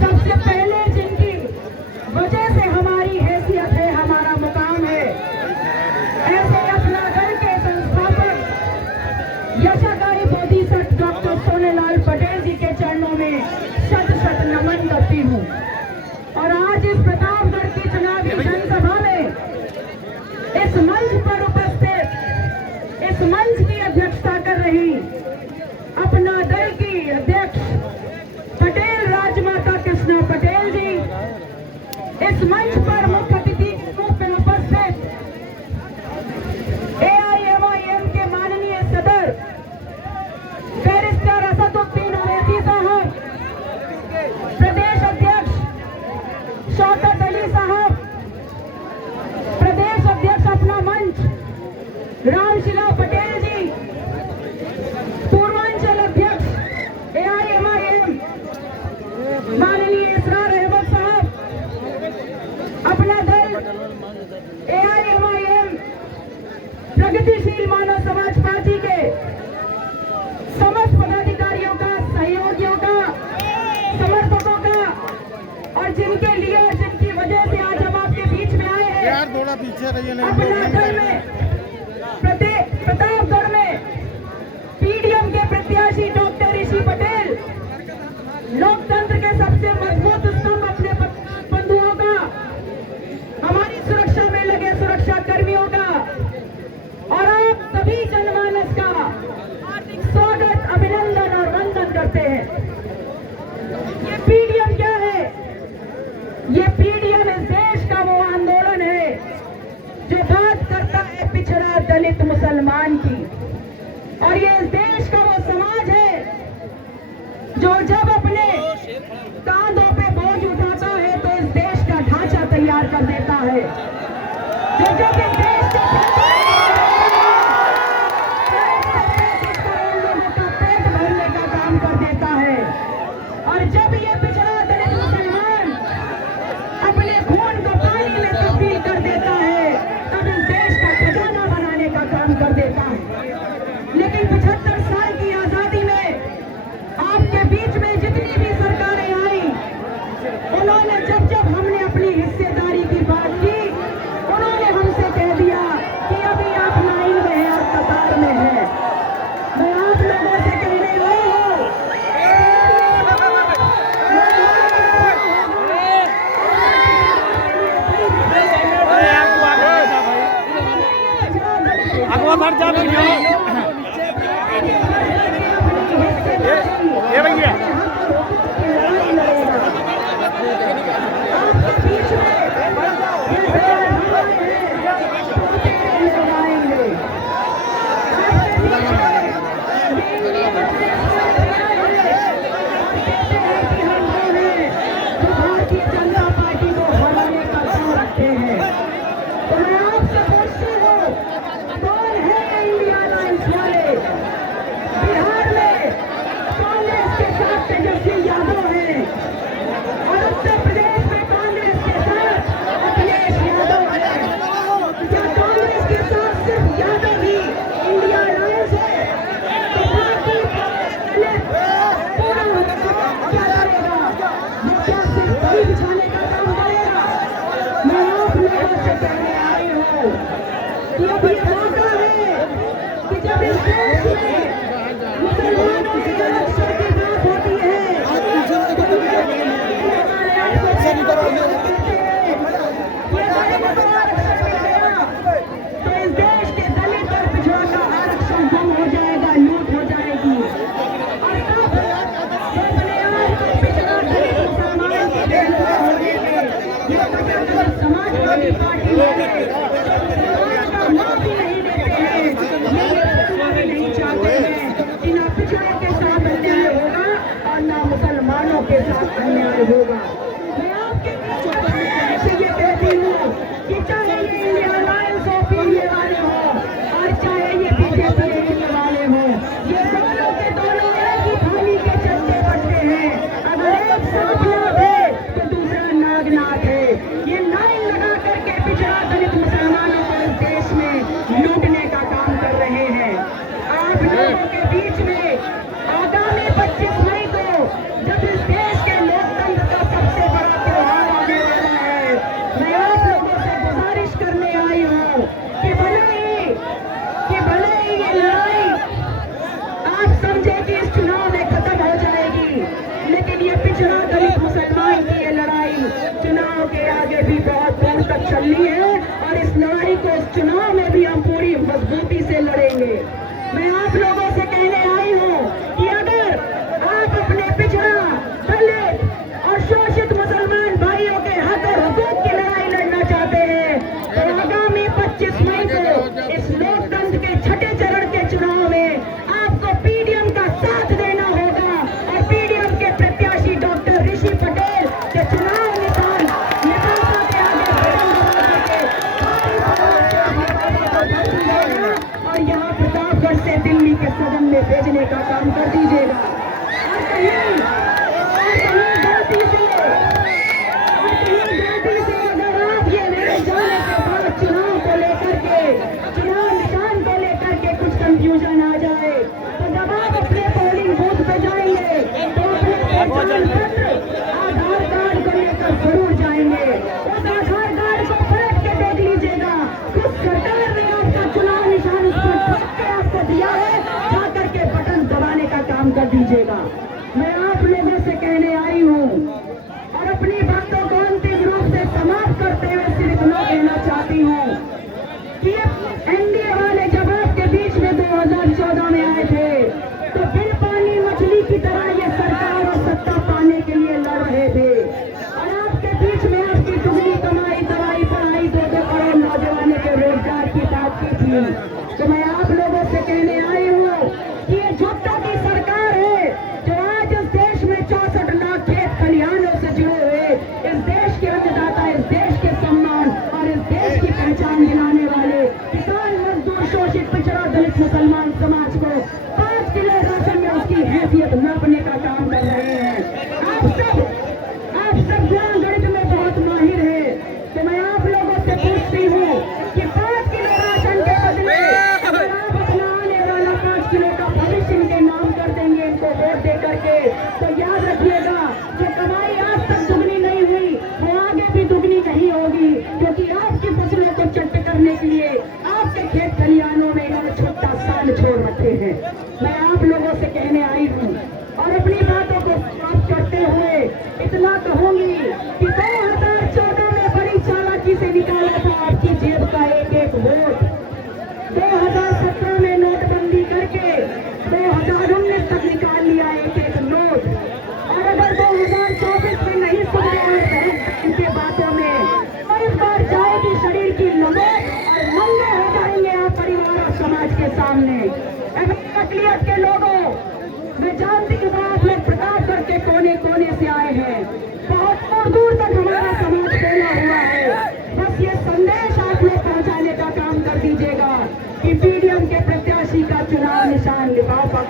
सबसे पहले जिनकी वजह से हमारी हैसियत है, हमारा मुकाम है, ऐसे अपना दल के संस्थापक यशाकारी बोधिसत्व डॉक्टर सोनेलाल पटेल जी के चरणों में शत शत नमन करती हूँ। और आज इस प्रतापगढ़ की चुनावी जनसभा में इस मंच पर उपस्थित, इस मंच की अध्यक्षता कर रही अपना दल की अध्यक्ष पटेल राजमाता कृष्णा पटेल जी, इस मंच पर मुख्य अतिथि के रूप में उपस्थित AIMIM के माननीय सदर बैरिस्टर असदुद्दीन ओवैसी साहब, प्रदेश अध्यक्ष शौकत अली साहब, प्रदेश अध्यक्ष अपना मंच रामशिला पटेल जी, पूर्वांचल अध्यक्ष AIMIM माननीय इसरार अहमद साहब, अपना दल AIMIM प्रगतिशील मानव समाज पार्टी के समस्त पदाधिकारियों का, सहयोगियों का, समर्थकों का, और जिनके लिए, जिनकी वजह से आज हम आपके बीच में आए हैं। यार थोड़ा पीछे रहिए। अपना दल में प्रतापगढ़ में PDM के प्रत्याशी डॉक्टर ऋषि पटेल, लोकतंत्र के सबसे मजबूत स्तंभ अपने बंधुओं का, हमारी सुरक्षा में लगे सुरक्षा कर्मियों का और आप सभी जनमानस का हार्दिक स्वागत, अभिनंदन और वंदन करते हैं। ये PDM क्या है? ये PDM इस देश का वो आंदोलन है जो बात करता है पिछड़ा दलित मुसलमान की, और ये इस देश का वो समाज है जो जब अपने कांधों पे बोझ उठाता है तो इस देश का ढांचा तैयार कर देता है, जो जब इस देश के 35 करोड़ लोगों का पेट भरने का काम कर देता है, और जब ये पिछड़ा दलित मुसलमान अपने खून को पानी में तब्दील कर देता है तब इस देश का खजाना बनाने का काम कर देता है। लेकिन 75 साल की आजादी में आपके बीच में जितनी भी सरकारें आई, उन्होंने जब जब हमने अपनी हिस्सेदारी की बात की, उन्होंने हमसे कह दिया कि अभी आप लाइन में हैं और कतार में हैं। मैं आप लोगों से कहने आई हूँ, ये भैया भारतीय जनता पार्टी को हराने का काम रखते हैं। तो मैं आपसे पूछती हूँ, कौन है इंडिया अलायंस वाले? बिहार में कांग्रेस के साथ तेजस्वी यादव हैं और उत्तर प्रदेश में कांग्रेस के साथ अखिलेश यादव हैं। क्या कांग्रेस के साथ सिर्फ यादव ही इंडिया अलायंस है? तो बाकी पूरा क्या करेगा? वो क्या सिर्फ दही बिछाने का काम करेगा? मैं आप लोगों से कहने आई हूँ कि अब ये मौका है कि जब इस देश में मुसलमानों के आरक्षण की बात होती है तो इस देश के दलित और पिछड़ा का आरक्षण कम हो जाएगा, लूट हो जाएगी। और तब अपने आप को पिछड़ा दलित मुसलमान के बेहतर होने के ये दलित समाजवादी पार्टी वाले मुसलमान का माफी नहीं देते हैं, ये नहीं चाहते हैं कि ना पिछड़ों के साथ अन्याय होगा और ना मुसलमानों के साथ अन्याय होगा। मैं आपके बीच से ये कहती हूँ कि चाहे ये इंडिया अलायंस हो, पीडीए वाले हो, और चाहे ये बीजेपी वाले हो, ये दोनों के दोनों एक ही थाली के चलते बढ़ते हैं। अगर एक सांपनाथ है तो दूसरा नागनाथ है। ये लाइन लगा करके पिछड़ा दलित मुसलमानों को इस देश में लूटने का काम कर रहे हैं। आप लोगों के बीच में आगामी 25 मई को जब इस देश के लोकतंत्र का आप सब गुणा गणित में बहुत माहिर है, तो मैं आप लोगों से पूछती हूँ कि 5 किलो राशन के बदले अगर आप अपना आने वाला 5 किलो का भविष्य इनके नाम कर देंगे, इनको वोट दे करके, तो याद रखिएगा जो कमाई आज तक दुगनी नहीं हुई वो आगे भी दुगनी नहीं होगी, क्योंकि आपकी फसलों को चट करने के लिए आपके खेत खलिहानों में इन्होंने छोटा साल छोड़ रखे हैं। मैं आप लोगों से कहने आई हूँ और अपनी बातों को समाप्त करते हुए इतना कहूंगी कि 2014 में बड़ी चालाकी से निकाला था आपकी जेब का एक एक वोट। 2017 में नोटबंदी करके 2019 तक निकाल लिया एक एक नोट, और अगर 2024 में नहीं सुन रहे हैं इनके बातों में, तो इस बार जाएगी शरीर की लंबे और नंगे हो जाएंगे आप परिवार और समाज के सामने। अकलियत के लोगों, मैं जानती हूँ आप लोग प्रतापगढ़ के कोने कोने से आए हैं, बहुत दूर दूर तक हमारा समाज फैला हुआ है। बस ये संदेश आप लोग पहुंचाने का काम कर दीजिएगा कि पीडीएम के प्रत्याशी का चुनाव निशान लिफाफा